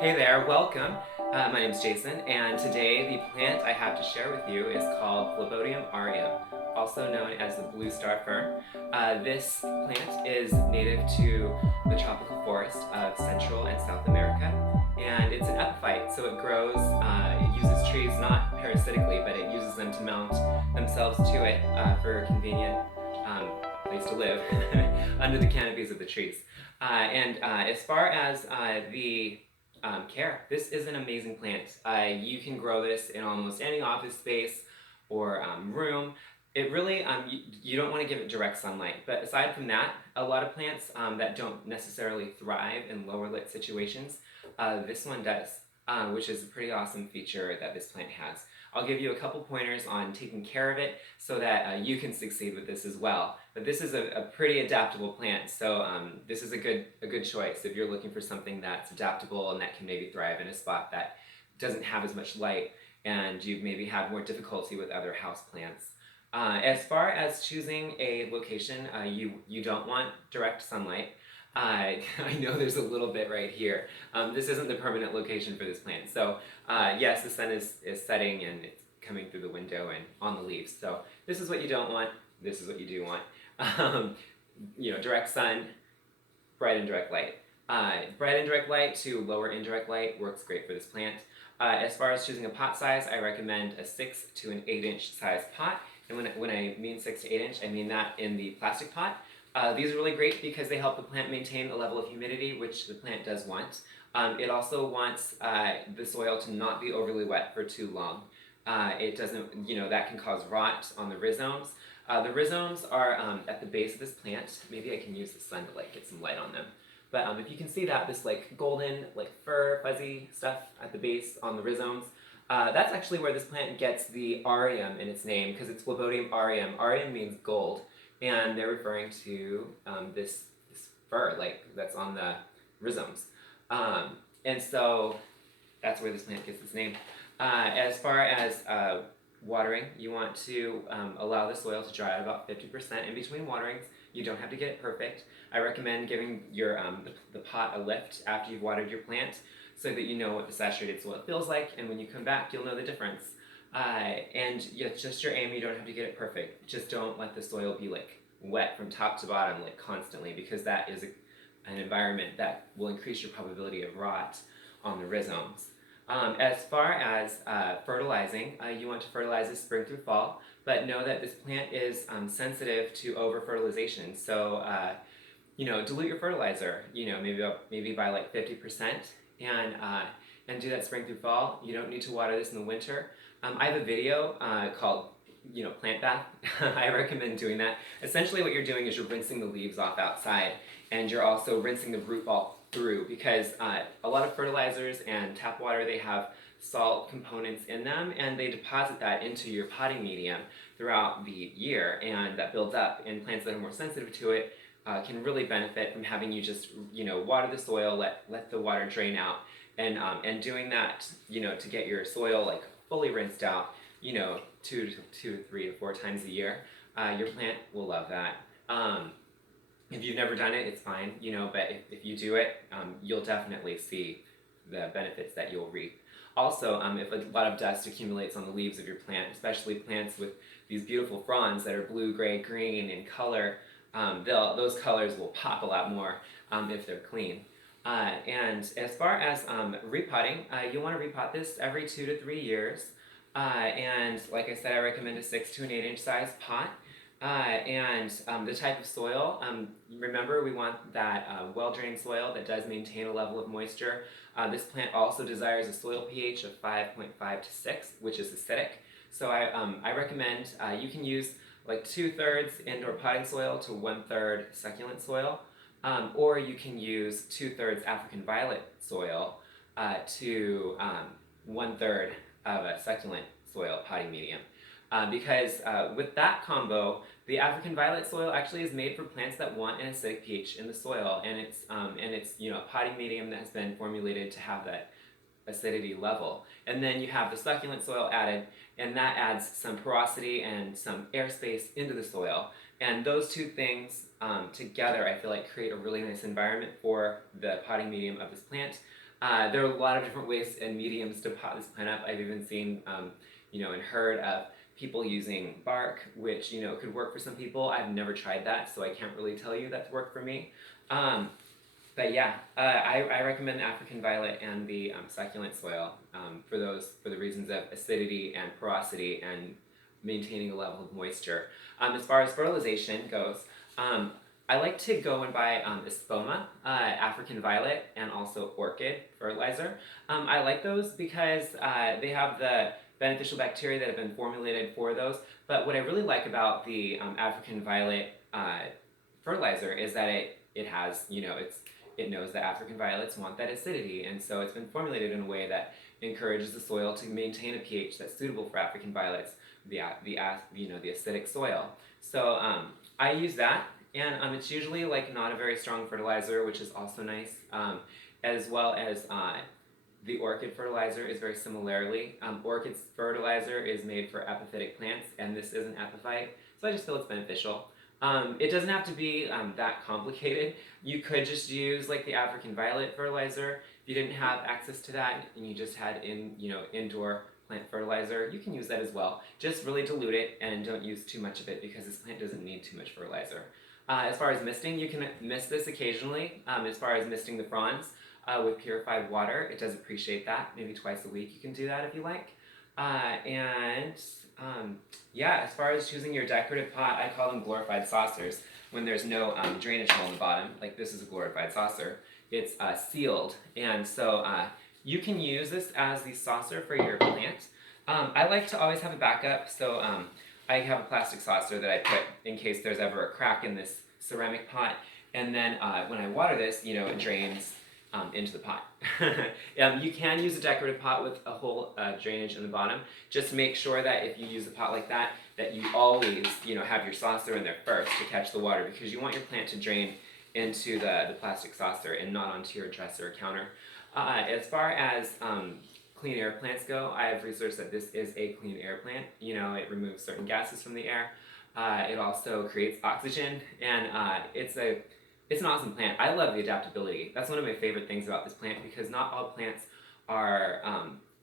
Hey there, welcome. My name is Jason, and today the plant I have to share with you is called Phlebodium aureum, also known as the blue star fern. This plant is native to the tropical forest of Central and South America, and it's an epiphyte, so it grows, it uses trees not parasitically, but it uses them to mount themselves to it for a convenient place to live under the canopies of the trees. And as far as the care. This is an amazing plant. You can grow this in almost any office space or room. It really, you don't want to give it direct sunlight, but aside from that, a lot of plants that don't necessarily thrive in lower lit situations, this one does, which is a pretty awesome feature that this plant has. I'll give you a couple pointers on taking care of it so that you can succeed with this as well. But this is a pretty adaptable plant, so this is a good choice if you're looking for something that's adaptable and that can maybe thrive in a spot that doesn't have as much light and you maybe have more difficulty with other house plants. As far as choosing a location, you don't want direct sunlight. I know there's a little bit right here. This isn't the permanent location for this plant. So yes, the sun is setting and it's coming through the window and on the leaves. So this is what you don't want. This is what you do want. Direct sun, bright and direct light. Bright and direct light to lower indirect light works great for this plant. As far as choosing a pot size, I recommend a 6 to an 8-inch size pot. And when I mean 6 to 8 inch, I mean that in the plastic pot. These are really great because they help the plant maintain a level of humidity, which the plant does want. It also wants the soil to not be overly wet for too long. It doesn't, that can cause rot on the rhizomes. The rhizomes are at the base of this plant. Maybe I can use the sun to get some light on them. But if you can see that, this golden, fur, fuzzy stuff at the base on the rhizomes, that's actually where this plant gets the aureum in its name, because it's Phlebodium aureum. Aureum means gold, and they're referring to this fur that's on the rhizomes. And so that's where this plant gets its name. As far as watering, you want to allow the soil to dry out about 50% in between waterings. You don't have to get it perfect. I recommend giving your the pot a lift after you've watered your plant so that you know what the saturated soil feels like, and when you come back, you'll know the difference. And it's just your aim. You don't have to get it perfect. Just don't let the soil be wet from top to bottom constantly, because that is an environment that will increase your probability of rot on the rhizomes. As far as fertilizing, you want to fertilize this spring through fall, but know that this plant is sensitive to over-fertilization. So, dilute your fertilizer, maybe by 50%, and do that spring through fall. You don't need to water this in the winter. I have a video called plant bath. I recommend doing that. Essentially what you're doing is you're rinsing the leaves off outside, and you're also rinsing the root ball through, because a lot of fertilizers and tap water, they have salt components in them, and they deposit that into your potting medium throughout the year, and that builds up, and plants that are more sensitive to it can really benefit from having you just water the soil, let the water drain out, and doing that to get your soil fully rinsed out, 3 to 4 times a year. Your plant will love that. If you've never done it, it's fine, but if you do it, you'll definitely see the benefits that you'll reap. Also, if a lot of dust accumulates on the leaves of your plant, especially plants with these beautiful fronds that are blue, gray, green in color, those colors will pop a lot more if they're clean. And as far as repotting, you want to repot this every 2 to 3 years. And like I said, I recommend a 6 to an 8-inch size pot. And the type of soil, remember we want that well-drained soil that does maintain a level of moisture. This plant also desires a soil pH of 5.5 to 6, which is acidic. So I recommend you can use 2/3 indoor potting soil to 1/3 succulent soil, or you can use 2/3 African violet soil to 1/3 of a succulent soil potting medium. Because with that combo, the African violet soil actually is made for plants that want an acidic pH in the soil, and it's a potting medium that has been formulated to have that acidity level. And then you have the succulent soil added, and that adds some porosity and some airspace into the soil. And those two things together, I feel like create a really nice environment for the potting medium of this plant. There are a lot of different ways and mediums to pot this plant up. I've even seen, and heard of people using bark, which, could work for some people. I've never tried that, so I can't really tell you that's worked for me. But yeah, I recommend the African violet and the succulent soil for the reasons of acidity and porosity and maintaining a level of moisture. As far as fertilization goes, I like to go and buy Espoma, African violet, and also Orchid Fertilizer. I like those because they have the beneficial bacteria that have been formulated for those. But what I really like about the African violet fertilizer is that it has, it knows that African violets want that acidity, and so it's been formulated in a way that encourages the soil to maintain a pH that's suitable for African violets, the acidic soil. So I use that, and it's usually like not a very strong fertilizer, which is also nice, as well as the orchid fertilizer is very similarly. Orchid fertilizer is made for epiphytic plants, and this is an epiphyte, so I just feel it's beneficial. It doesn't have to be that complicated. You could just use like the African violet fertilizer. If you didn't have access to that and you just had indoor plant fertilizer, you can use that as well. Just really dilute it and don't use too much of it because this plant doesn't need too much fertilizer. As far as misting, you can mist this occasionally. As far as misting the fronds with purified water, it does appreciate that. Maybe twice a week you can do that if you like. Yeah, as far as choosing your decorative pot, I call them glorified saucers. When there's no drainage hole in the bottom, like this is a glorified saucer, it's sealed, and so you can use this as the saucer for your plant. I like to always have a backup, so I have a plastic saucer that I put in case there's ever a crack in this ceramic pot, and then when I water this, it drains into the pot. You can use a decorative pot with a whole drainage in the bottom. Just make sure that if you use a pot like that, that you always have your saucer in there first to catch the water, because you want your plant to drain into the plastic saucer and not onto your dresser or counter. As far as clean air plants go, I have researched that this is a clean air plant. It removes certain gases from the air. It also creates oxygen, and it's an awesome plant. I love the adaptability. That's one of my favorite things about this plant, because not all plants are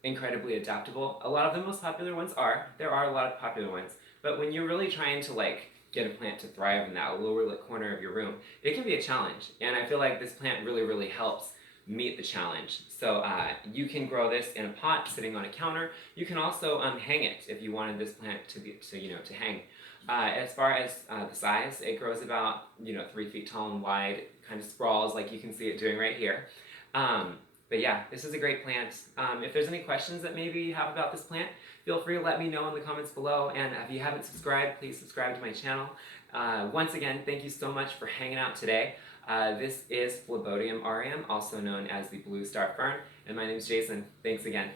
incredibly adaptable. A lot of the most popular ones are. There are a lot of popular ones. But when you're really trying to get a plant to thrive in that lower lit corner of your room, it can be a challenge. And I feel like this plant really, really helps meet the challenge. So you can grow this in a pot sitting on a counter. You can also hang it if you wanted this plant to hang. As far as the size, it grows about 3 feet tall and wide, kind of sprawls like you can see it doing right here. But yeah, this is a great plant. If there's any questions that maybe you have about this plant, feel free to let me know in the comments below. And if you haven't subscribed, please subscribe to my channel. Once again, thank you so much for hanging out today. This is Phlebodium aureum, also known as the blue star fern, and my name is Jason. Thanks again.